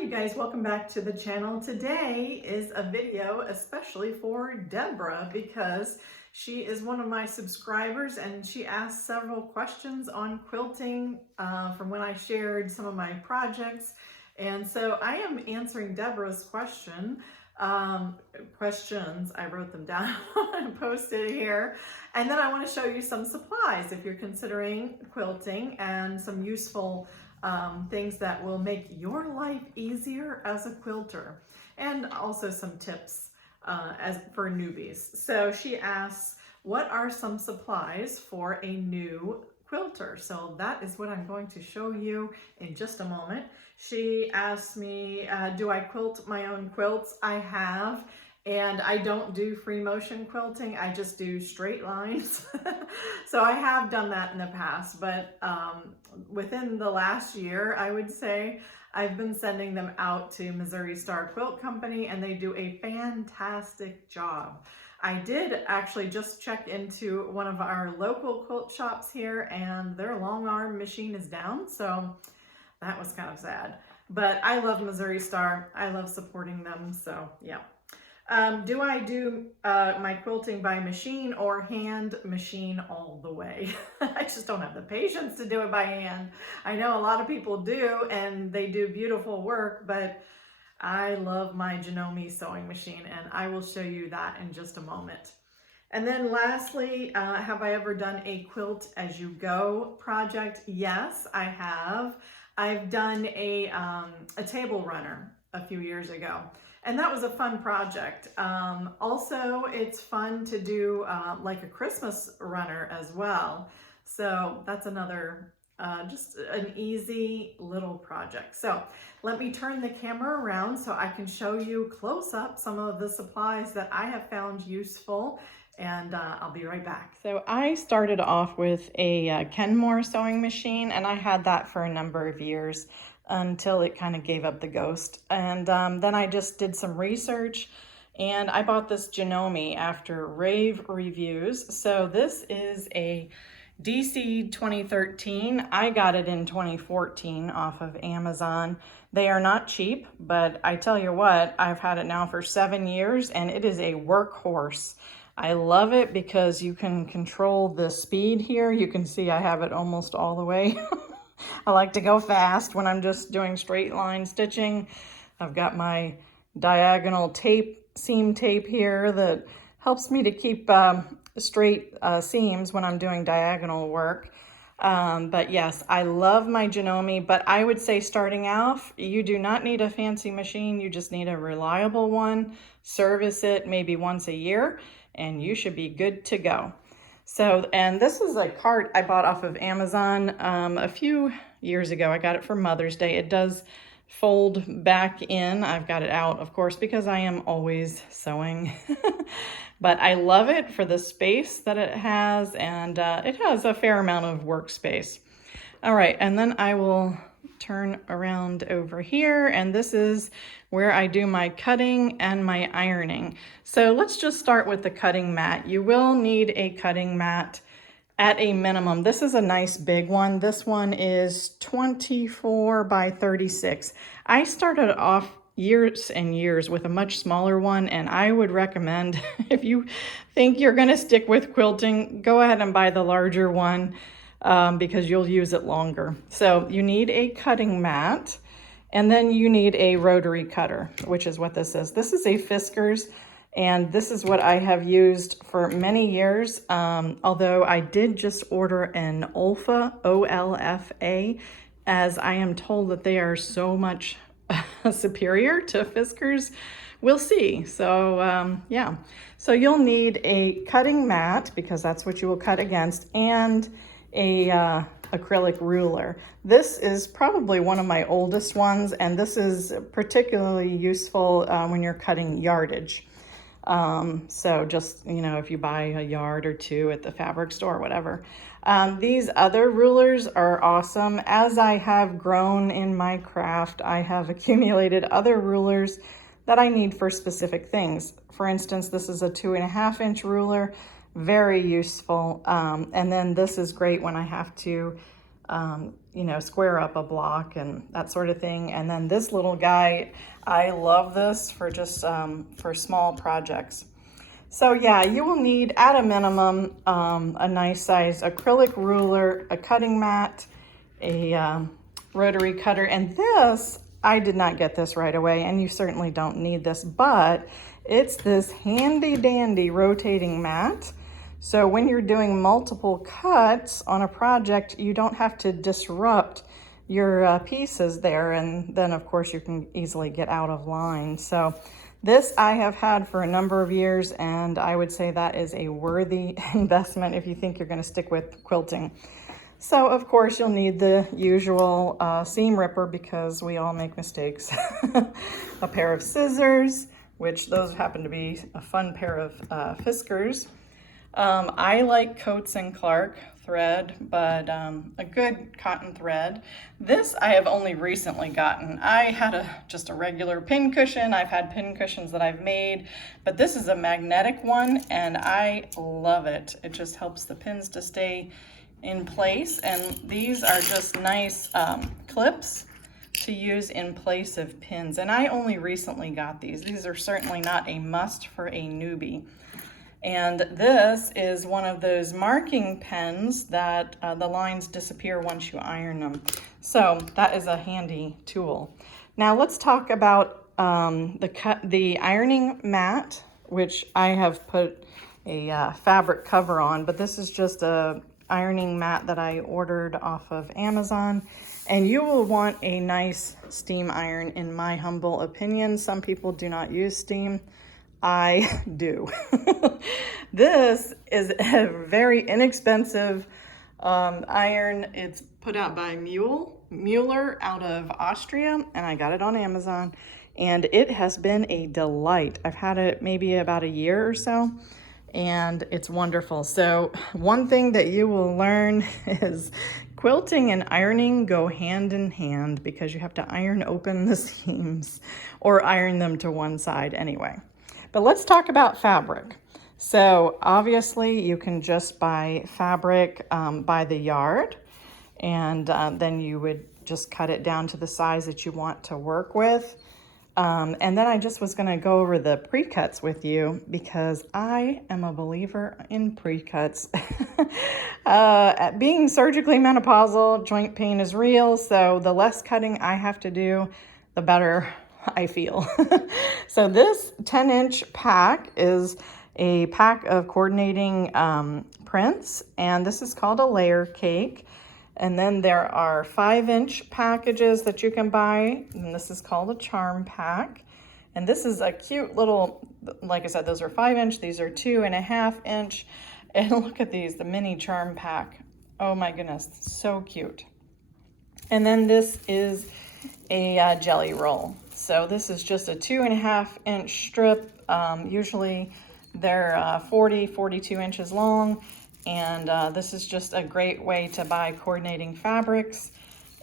you guys, welcome back to the channel. Today is a video especially for Deborah because she is one of my subscribers and she asked several questions on quilting from when I shared some of my projects. And so I am answering Deborah's questions. I wrote them down and posted here. And then I want to show you some supplies if you're considering quilting and some useful things that will make your life easier as a quilter, and also some tips as for newbies. So she asks, what are some supplies for a new quilter? So that is what I'm going to show you in just a moment. She asked me, do I quilt my own quilts? I have. And I don't do free motion quilting, I just do straight lines. So I have done that in the past, but within the last year, I would say, I've been sending them out to Missouri Star Quilt Company and they do a fantastic job. I did actually just check into one of our local quilt shops here and their long arm machine is down, so that was kind of sad. But I love Missouri Star, I love supporting them, so yeah. Do I do my quilting by machine or hand? Machine all the way. I just don't have the patience to do it by hand. I know a lot of people do and they do beautiful work, but I love my Janome sewing machine and I will show you that in just a moment. And then lastly, have I ever done a quilt as you go project? Yes, I have. I've done a table runner a few years ago. And that was a fun project. Also, it's fun to do like a Christmas runner as well. So that's another, just an easy little project. So let me turn the camera around so I can show you close up some of the supplies that I have found useful. And I'll be right back. So I started off with a Kenmore sewing machine and I had that for a number of years until it kind of gave up the ghost. And then I just did some research and I bought this Janome after rave reviews. So this is a DC 2013. I got it in 2014 off of Amazon. They are not cheap, but I tell you what, I've had it now for 7 years and it is a workhorse. I love it because you can control the speed here. You can see I have it almost all the way. I like to go fast when I'm just doing straight line stitching. I've got my diagonal tape, seam tape here that helps me to keep straight seams when I'm doing diagonal work. But yes, I love my Janome, but I would say starting off, you do not need a fancy machine. You just need a reliable one. Service it maybe once a year and you should be good to go. So, and this is a cart I bought off of Amazon a few years ago. I got it for Mother's Day. It does fold back in. I've got it out, of course, because I am always sewing. But I love it for the space that it has, and it has a fair amount of workspace. All right, and then I will turn around over here, and this is where I do my cutting and my ironing. So let's just start with the cutting mat. You will need a cutting mat at a minimum. This is a nice big one. This one is 24 by 36. I started off years and years with a much smaller one, and I would recommend if you think you're gonna stick with quilting, go ahead and buy the larger one because you'll use it longer. So you need a cutting mat. And then you need a rotary cutter, which is what this is. This is a Fiskars, and this is what I have used for many years. Although I did just order an Olfa, O-L-F-A, as I am told that they are so much superior to Fiskars. We'll see. So yeah, so you'll need a cutting mat because that's what you will cut against, and a acrylic ruler. This is probably one of my oldest ones, and this is particularly useful when you're cutting yardage. So just, you know, if you buy a yard or two at the fabric store or whatever. These other rulers are awesome. As I have grown in my craft, I have accumulated other rulers that I need for specific things. For instance, this is a 2.5 inch ruler. Very useful. And then this is great when I have to you know, square up a block and that sort of thing. And then this little guy, I love this for just for small projects. So yeah, you will need at a minimum a nice size acrylic ruler, a cutting mat, a rotary cutter, and this, I did not get this right away, and you certainly don't need this, but it's this handy dandy rotating mat. So when you're doing multiple cuts on a project, you don't have to disrupt your pieces there, and then of course you can easily get out of line. So this I have had for a number of years, and I would say that is a worthy investment if you think you're going to stick with quilting. So of course you'll need the usual seam ripper, because we all make mistakes. A pair of scissors, which those happen to be a fun pair of Fiskars. I like Coats and Clark thread, but a good cotton thread. This I have only recently gotten. I had just a regular pin cushion. I've had pin cushions that I've made, but this is a magnetic one and I love it. It just helps the pins to stay in place, and these are just nice clips to use in place of pins, and I only recently got these. These are certainly not a must for a newbie. And this is one of those marking pens that the lines disappear once you iron them. So that is a handy tool. Now let's talk about the ironing mat, which I have put a fabric cover on, but this is just a ironing mat that I ordered off of Amazon. And you will want a nice steam iron, in my humble opinion. Some people do not use steam. I do. This is a very inexpensive iron. It's put out by Mueller out of Austria, and I got it on Amazon, and it has been a delight. I've had it maybe about a year or so, and it's wonderful. So one thing that you will learn is quilting and ironing go hand in hand, because you have to iron open the seams or iron them to one side anyway. But let's talk about fabric. So obviously you can just buy fabric by the yard, and then you would just cut it down to the size that you want to work with. And then I just was gonna go over the pre-cuts with you, because I am a believer in pre-cuts. Being surgically menopausal, joint pain is real, so the less cutting I have to do, the better I feel. So this 10-inch pack is a pack of coordinating prints, and this is called a layer cake. And then there are 5-inch packages that you can buy, and this is called a charm pack. And this is a cute little, like I said, those are 5-inch, these are 2.5-inch. And look at these, the mini charm pack. Oh my goodness, so cute. And then this is a jelly roll. So this is just a 2.5-inch strip. Usually they're 42 inches long. And this is just a great way to buy coordinating fabrics,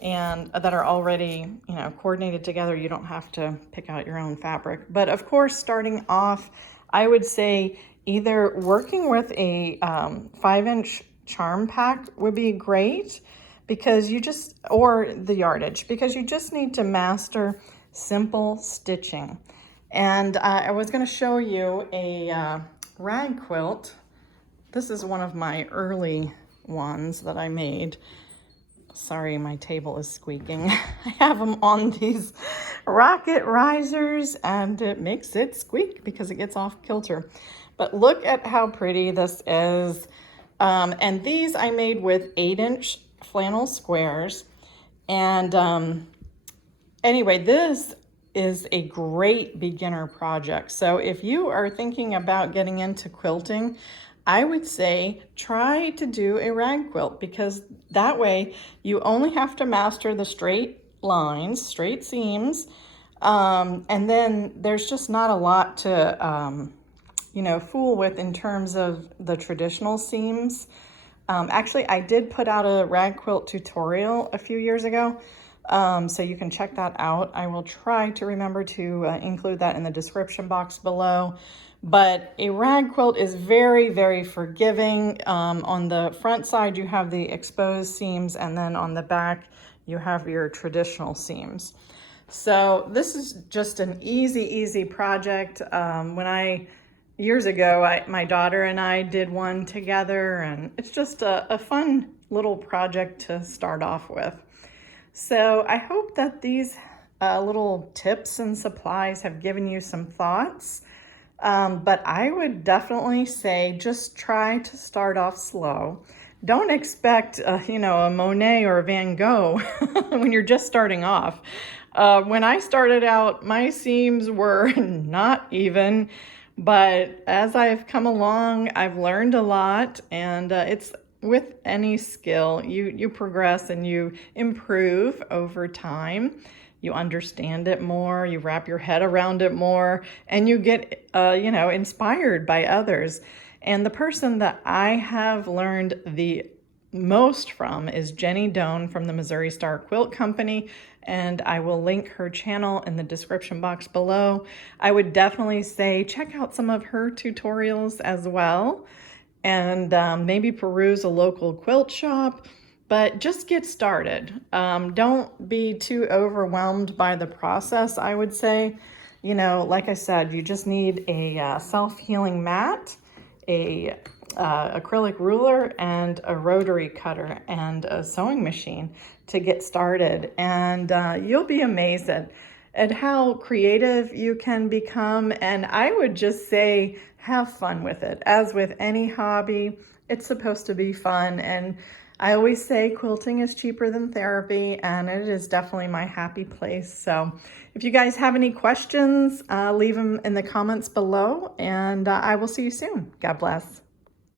and that are already, you know, coordinated together. You don't have to pick out your own fabric. But of course, starting off, I would say either working with a 5-inch charm pack would be great, because you just, or the yardage, because you just need to master simple stitching. And I was going to show you a rag quilt. This is one of my early ones that I made. Sorry, my table is squeaking. I have them on these rocket risers, and it makes it squeak because it gets off kilter. But look at how pretty this is. And these I made with 8-inch flannel squares. And anyway, this is a great beginner project. So if you are thinking about getting into quilting, I would say try to do a rag quilt, because that way you only have to master the straight lines, straight seams, and then there's just not a lot to, you know, fool with in terms of the traditional seams. Actually, I did put out a rag quilt tutorial a few years ago, So you can check that out. I will try to remember to include that in the description box below. But a rag quilt is very, very forgiving. On the front side, you have the exposed seams, and then on the back, you have your traditional seams. So this is just an easy project. Years ago, my daughter and I did one together, and it's just a fun little project to start off with. So I hope that these little tips and supplies have given you some thoughts. But I would definitely say just try to start off slow. Don't expect, a Monet or a Van Gogh when you're just starting off. When I started out, my seams were not even, but as I've come along, I've learned a lot, and it's with any skill, you progress and you improve over time. You understand it more, you wrap your head around it more, and you get, inspired by others. And the person that I have learned the most from is Jenny Doan from the Missouri Star Quilt Company, and I will link her channel in the description box below. I would definitely say check out some of her tutorials as well, and maybe peruse a local quilt shop, but just get started. Don't be too overwhelmed by the process, I would say. Like I said, you just need a self-healing mat, a acrylic ruler, and a rotary cutter, and a sewing machine to get started. And you'll be amazed at how creative you can become. And I would just say, have fun with it. As with any hobby, it's supposed to be fun. And I always say quilting is cheaper than therapy, and it is definitely my happy place. So if you guys have any questions, leave them in the comments below, and I will see you soon. God bless.